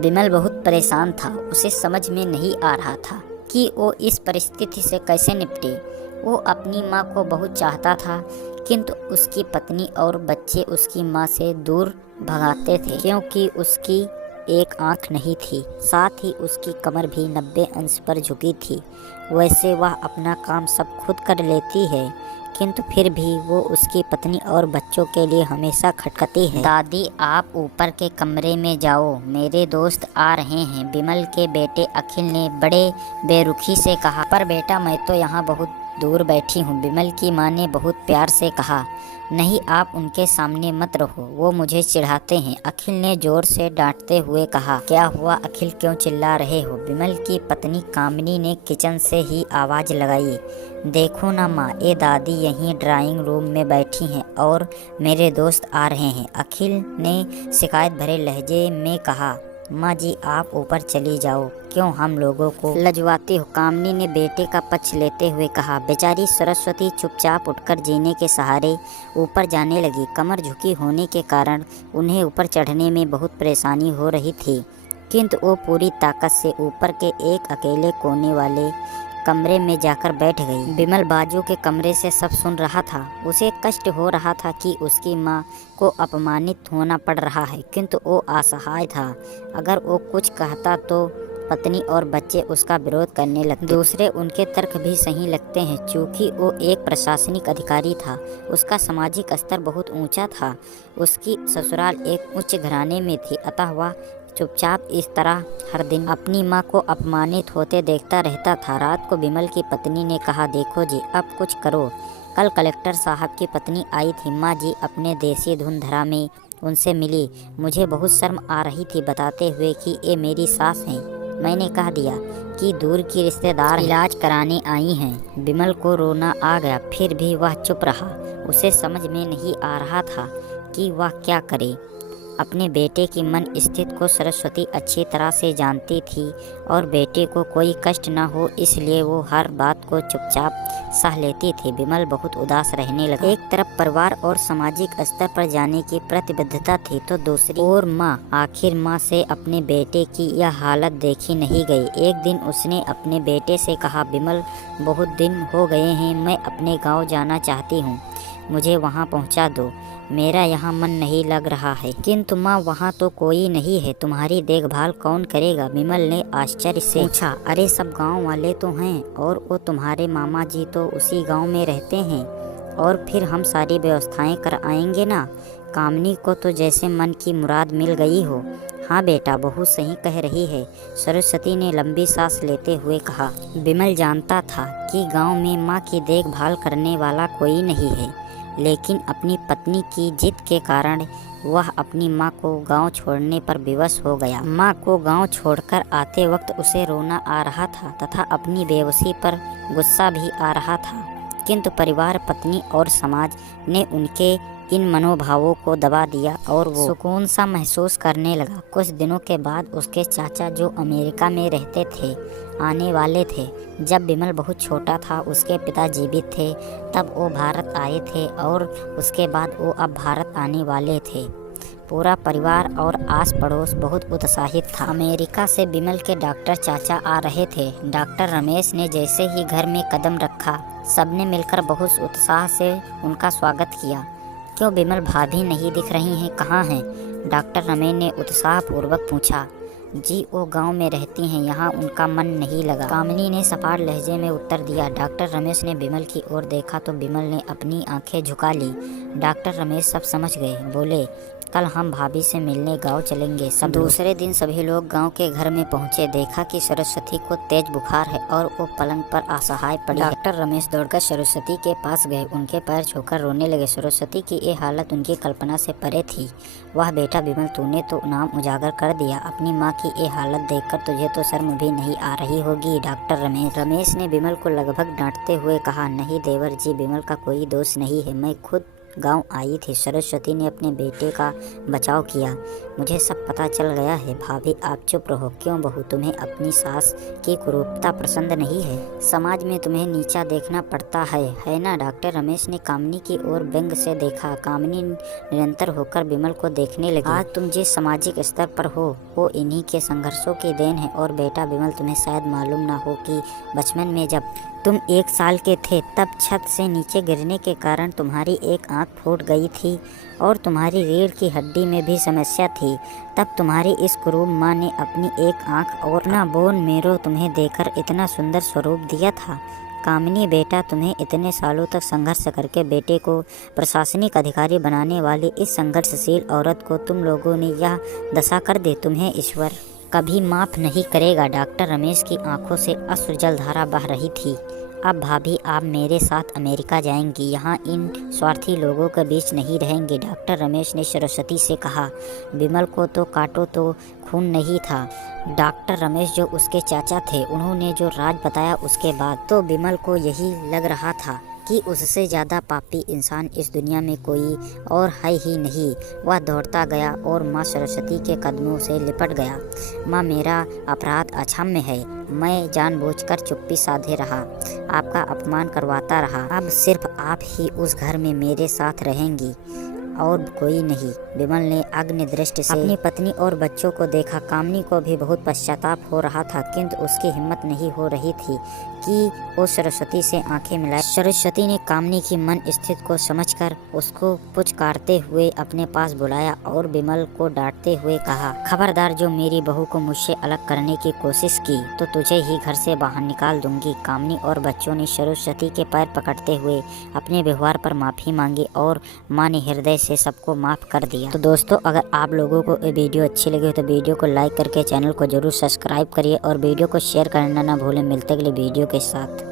विमल बहुत परेशान था। उसे समझ में नहीं आ रहा था कि वो इस परिस्थिति से कैसे निपटे। वो अपनी माँ को बहुत चाहता था, किंतु उसकी पत्नी और बच्चे उसकी माँ से दूर भगाते थे क्योंकि उसकी एक आंख नहीं थी। साथ ही उसकी कमर भी 90 अंश पर झुकी थी। वैसे वह अपना काम सब खुद कर लेती है, किंतु फिर भी वो उसकी पत्नी और बच्चों के लिए हमेशा खटखटी है। दादी, आप ऊपर के कमरे में जाओ, मेरे दोस्त आ रहे हैं, विमल के बेटे अखिल ने बड़े बेरुखी से कहा। पर बेटा, मैं तो यहाँ बहुत दूर बैठी हूँ, विमल की माँ ने बहुत प्यार से कहा। नहीं, आप उनके सामने मत रहो, वो मुझे चिढ़ाते हैं, अखिल ने जोर से डांटते हुए कहा। क्या हुआ अखिल, क्यों चिल्ला रहे हो? विमल की पत्नी कामिनी ने किचन से ही आवाज़ लगाई। देखो ना माँ, ये दादी यहीं ड्राइंग रूम में बैठी हैं और मेरे दोस्त आ रहे हैं, अखिल ने शिकायत भरे लहजे में कहा। माँ जी, आप ऊपर चली जाओ, क्यों हम लोगों को लजवाती हो? कामिनी ने बेटे का पक्ष लेते हुए कहा। बेचारी सरस्वती चुपचाप उठकर जीने के सहारे ऊपर जाने लगी। कमर झुकी होने के कारण उन्हें ऊपर चढ़ने में बहुत परेशानी हो रही थी, किंतु वो पूरी ताकत से ऊपर के एक अकेले कोने वाले कमरे में जाकर बैठ गई। विमल बाजू के कमरे से सब सुन रहा था। उसे कष्ट हो रहा था कि उसकी माँ को अपमानित होना पड़ रहा है, किंतु वो असहाय था। अगर वो कुछ कहता तो पत्नी और बच्चे उसका विरोध करने लगते। दूसरे उनके तर्क भी सही लगते हैं, क्योंकि वो एक प्रशासनिक अधिकारी था। उसका सामाजिक स्तर बहुत ऊंचा था। उसकी ससुराल एक उच्च घराने में थी, अतः वह चुपचाप इस तरह हर दिन अपनी माँ को अपमानित होते देखता रहता था। रात को विमल की पत्नी ने कहा, देखो जी, अब कुछ करो। कल कलेक्टर साहब की पत्नी आई थी। माँ जी अपने देसी धुनधरा में उनसे मिली। मुझे बहुत शर्म आ रही थी बताते हुए कि ये मेरी सास हैं। मैंने कह दिया कि दूर की रिश्तेदार इलाज कराने आई हैं। विमल को रोना आ गया, फिर भी वह चुप रहा। उसे समझ में नहीं आ रहा था कि वह क्या करे। अपने बेटे की मन स्थिति को सरस्वती अच्छी तरह से जानती थी और बेटे को कोई कष्ट न हो, इसलिए वो हर बात को चुपचाप सह लेती थी। विमल बहुत उदास रहने लगा। एक तरफ परिवार और सामाजिक स्तर पर जाने की प्रतिबद्धता थी, तो दूसरी ओर माँ। आखिर माँ से अपने बेटे की यह हालत देखी नहीं गई। एक दिन उसने अपने बेटे से कहा, विमल, बहुत दिन हो गए हैं, मैं अपने गाँव जाना चाहती हूँ, मुझे वहाँ पहुँचा दो, मेरा यहाँ मन नहीं लग रहा है। किंतु माँ, वहाँ तो कोई नहीं है, तुम्हारी देखभाल कौन करेगा? विमल ने आश्चर्य से पूछा। अरे, सब गांव वाले तो हैं और वो तुम्हारे मामा जी तो उसी गांव में रहते हैं, और फिर हम सारी व्यवस्थाएं कर आएंगे ना। कामिनी को तो जैसे मन की मुराद मिल गई हो। हाँ बेटा, बहुत सही कह रही है, सरस्वती ने लंबी सांस लेते हुए कहा। विमल जानता था कि गाँव में माँ की देखभाल करने वाला कोई नहीं है, लेकिन अपनी पत्नी की जिद के कारण वह अपनी माँ को गांव छोड़ने पर विवश हो गया। माँ को गांव छोड़कर आते वक्त उसे रोना आ रहा था तथा अपनी बेबसी पर गुस्सा भी आ रहा था, किंतु परिवार, पत्नी और समाज ने उनके इन मनोभावों को दबा दिया और वो सुकून सा महसूस करने लगा। कुछ दिनों के बाद उसके चाचा, जो अमेरिका में रहते थे, आने वाले थे। जब विमल बहुत छोटा था, उसके पिता जीवित थे, तब वो भारत आए थे और उसके बाद वो अब भारत आने वाले थे। पूरा परिवार और आस पड़ोस बहुत उत्साहित था। अमेरिका से विमल के डॉक्टर चाचा आ रहे थे। डॉक्टर रमेश ने जैसे ही घर में कदम रखा, सबने मिलकर बहुत उत्साह से उनका स्वागत किया। क्यों विमल भाभी नहीं दिख रही हैं, कहाँ हैं? डॉक्टर रमेश ने उत्साहपूर्वक पूछा। जी, वो गांव में रहती हैं, यहाँ उनका मन नहीं लगा, कामिनी ने सपाट लहजे में उत्तर दिया। डॉक्टर रमेश ने विमल की ओर देखा तो विमल ने अपनी आंखें झुका ली। डॉक्टर रमेश सब समझ गए। बोले, कल हम भाभी से मिलने गांव चलेंगे। सब दूसरे दिन सभी लोग गांव के घर में पहुंचे। देखा कि सरस्वती को तेज बुखार है और वो पलंग पर असहाय पड़ी। डॉक्टर रमेश दौड़कर सरस्वती के पास गए, उनके पैर छूकर रोने लगे। सरस्वती की ये हालत उनकी कल्पना से परे थी। वाह बेटा विमल, तूने तो नाम उजागर कर दिया। अपनी माँ की ये हालत देखकर तुझे तो शर्म भी नहीं आ रही होगी। डॉक्टर रमेश ने विमल को लगभग डांटते हुए कहा। नहीं देवर जी, विमल का कोई दोष नहीं है, मैं खुद गांव आई थी। सरस्वती ने अपने बेटे का बचाव किया। मुझे सब पता चल गया है। भाभी आप चुप रहो। क्यों बहू, तुम्हें अपनी सास की कुरूपता पसंद नहीं है? समाज में तुम्हें नीचा देखना पड़ता है ना? डॉक्टर रमेश ने कामिनी की ओर व्यंग से देखा। कामिनी निरंतर होकर विमल को देखने लगी। आज तुम जिस सामाजिक स्तर पर हो वो इन्हीं के संघर्षों की देन है। और बेटा विमल, तुम्हें शायद मालूम ना हो कि बचपन में जब तुम 1 साल के थे तब छत से नीचे गिरने के कारण तुम्हारी एक आंख फूट गई थी और तुम्हारी रीढ़ की हड्डी में भी समस्या थी। तब तुम्हारी इस क्रूर माँ ने अपनी एक आंख और ना बोन मेरो तुम्हें देकर इतना सुंदर स्वरूप दिया था। कामिनी बेटा, तुम्हें इतने सालों तक संघर्ष करके बेटे को प्रशासनिक अधिकारी बनाने वाली इस संघर्षशील औरत को तुम लोगों ने यह दशा कर दी। तुम्हें ईश्वर कभी माफ़ नहीं करेगा। डॉक्टर रमेश की आंखों से अश्रु जलधारा बह रही थी। अब भाभी आप मेरे साथ अमेरिका जाएंगी, यहाँ इन स्वार्थी लोगों के बीच नहीं रहेंगे। डॉक्टर रमेश ने सरस्वती से कहा। विमल को तो काटो तो खून नहीं था। डॉक्टर रमेश जो उसके चाचा थे, उन्होंने जो राज बताया उसके बाद तो विमल को यही लग रहा था कि उससे ज़्यादा पापी इंसान इस दुनिया में कोई और है ही नहीं। वह दौड़ता गया और माँ सरस्वती के कदमों से लिपट गया। माँ, मेरा अपराध अक्षम्य है। मैं जानबूझकर चुप्पी साधे रहा, आपका अपमान करवाता रहा। अब सिर्फ आप ही उस घर में मेरे साथ रहेंगी और कोई नहीं। विमल ने अग्नि दृष्टि से अपनी पत्नी और बच्चों को देखा। कामिनी को भी बहुत पश्चाताप हो रहा था, किंतु उसकी हिम्मत नहीं हो रही थी कि वो सरस्वती से आंखें मिलाए। सरस्वती ने कामिनी की मन स्थिति को समझकर उसको पुचकारते हुए अपने पास बुलाया और विमल को डांटते हुए कहा, खबरदार, जो मेरी बहू को मुझसे अलग करने की कोशिश की तो तुझे ही घर से बाहर निकाल दूंगी। कामिनी और बच्चों ने सरस्वती के पैर पकड़ते हुए अपने व्यवहार पर माफ़ी मांगी और माँ ने हृदय से सबको माफ़ कर दिया। तो दोस्तों, अगर आप लोगों को ये वीडियो अच्छी लगी तो वीडियो को लाइक करके चैनल को जरूर सब्सक्राइब करिए और वीडियो को शेयर करना ना भूलें। मिलते अगले वीडियो के साथ।